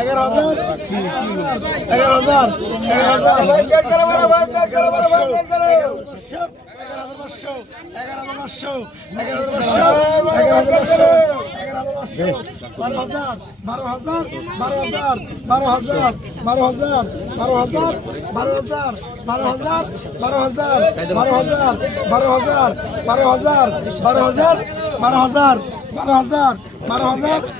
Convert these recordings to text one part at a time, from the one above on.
এগারো হাজার এগারো হাজার বারো হাজার বারো হাজার বারো হাজার বারো হাজার বারো হাজার বারো হাজার বারো হাজার বারো হাজার বারো হাজার বারো হাজার বারো হাজার বারো হাজার বারো হাজার বারো হাজার বারো হাজার বারো হাজার বারো হাজার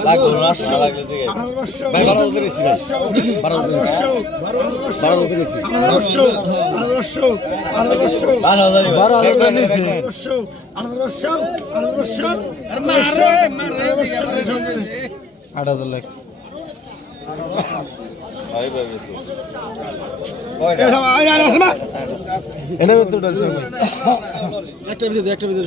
লাগবো লাগবো লাগলে ঠিক আছে বারো আট একটা ভিতরে একটা ভিতরে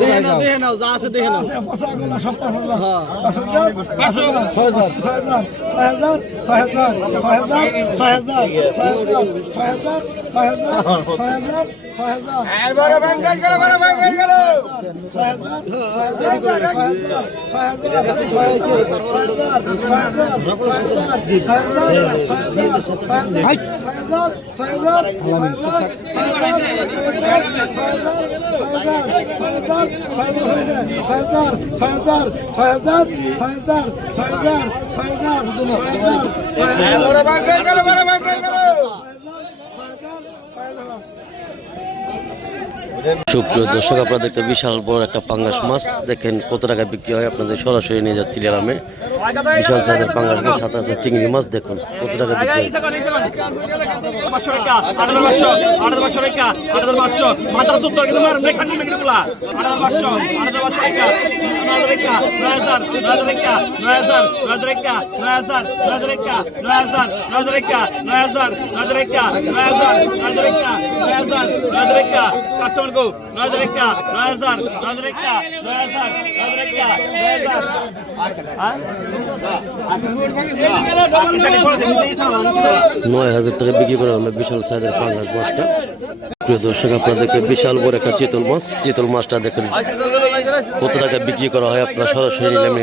দেখে নাও দেখে নাও যা আছে দেখে নাও ছয় হাজার ছয় হাজার ছয় হাজার সুপ্রিয় দর্শক আপনাদের দেখতে বিশাল বড় একটা পাঙ্গাস মাছ দেখেন কত টাকা বিক্রি হয় আপনাদের সরাসরি নিয়ে যাচ্ছি গ্রামে বিশাল সাইজের পাঙ্গাস মাছ সাথে আছে চিংড়ি মাছ দেখুন কত টাকা বিক্রি হয় গো নয় হাজার টাকা নয় হাজার নয় হাজার টাকা নয় হাজার নয় হাজার টাকা নয় হাজার হ্যাঁ? নয় হাজার টাকা বিক্রি করা হলো বিশাল সাইজের পাঙ্গাস মাছটা। প্রিয় দর্শক আপনারা দেখতে বিশাল বড় একটা চিতল মাছ চিতল মাছটা দেখেন। কত টাকা বিক্রি করা হয় আপনারা সরাসরি নিলামে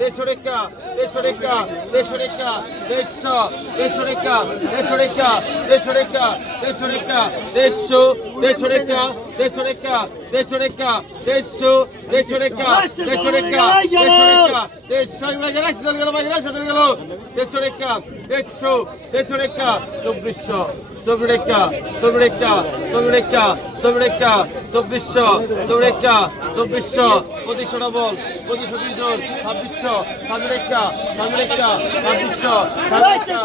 দেড়শো রেখা দেড়শো রেখা দেড়শো রেখা দেড়শো দেড়শো রেখা দেড়শো রেখা দেড়শো রেখা দেড়শো রেখা দেড়শো দেড়শো রেখা দেড়শো রেখা দেড়শো রেখা দেড়শো দেড়শো রেখা দেড়শো রেখা দেড়শো রেখা দেড়শো গেল। গেল দেড়শো রেখা দেড়শো দেড়শো রেখা চব্বিশশো চব্রেকা চব্রেকা চব্রেকা চব্রেকা চব্বিশশো চব্রেকা চব্বিশশো পঁচিশশো ডবল পঁচিশশো দুইজন ছাব্বিশশো সাবরেকা সাবরেকা ছাব্বিশশো সাবরেকা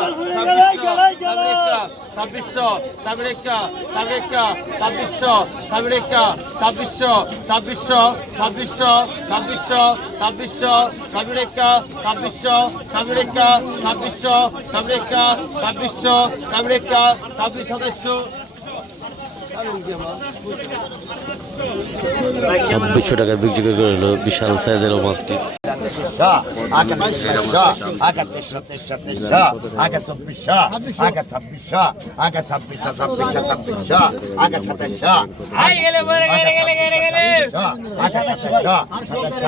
ছাব্বিশশো সাবরেকা সাবরেকা ছাব্বিশশো সাবরেকা ছাব্বিশশো ছাব্বিশশো ছাব্বিশশো ছাব্বিশশো ছাব্বিশশো সাবরেকা ছাব্বিশশো সাবরেকা ছাব্বিশশো সাবরেকা ছাব্বিশশো সাবরেকা ছাব্বিশ সদস্য ছাব্বিশশো টাকা বিক্রি করে হলো বিশাল সাইজের মাছটি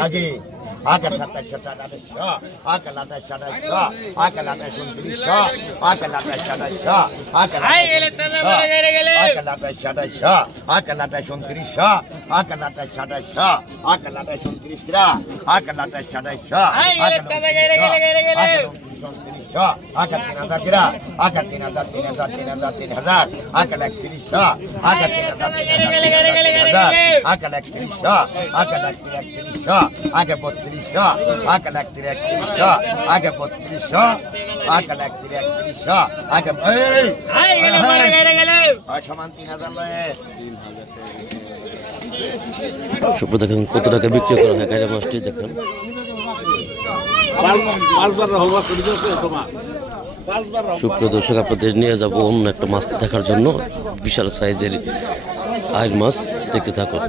আগে তেইশশো আগে তেইশশো তেইশশো তেইশশো আগে চব্বিশশো আগে ছাব্বিশশো আগে ছাব্বিশশো ছাব্বিশশো ছাব্বিশশো আগে সাতাইশশো আগে সাতাইশশো আগে আগে সাতাইশশো আঠাইশশো আগে লাটাইশশো আঠাইশশো আগে লাটাইশ উনত্রিশশো আগে লাটাইশ আঠাইশশো লাটাইশ আঠাইশশো আগে আগে তিন আগে বত্রিশশো আগে সমান দেখেন কত টাকা বিক্রি করা হয় গাড়ি মাছটি দেখেন সুপ্রিয় দর্শক, আপনাদের নিয়ে যাব অন্য একটা মাছ দেখার জন্য। বিশাল সাইজের আয়ের মাছ। দেখতে থাকুন।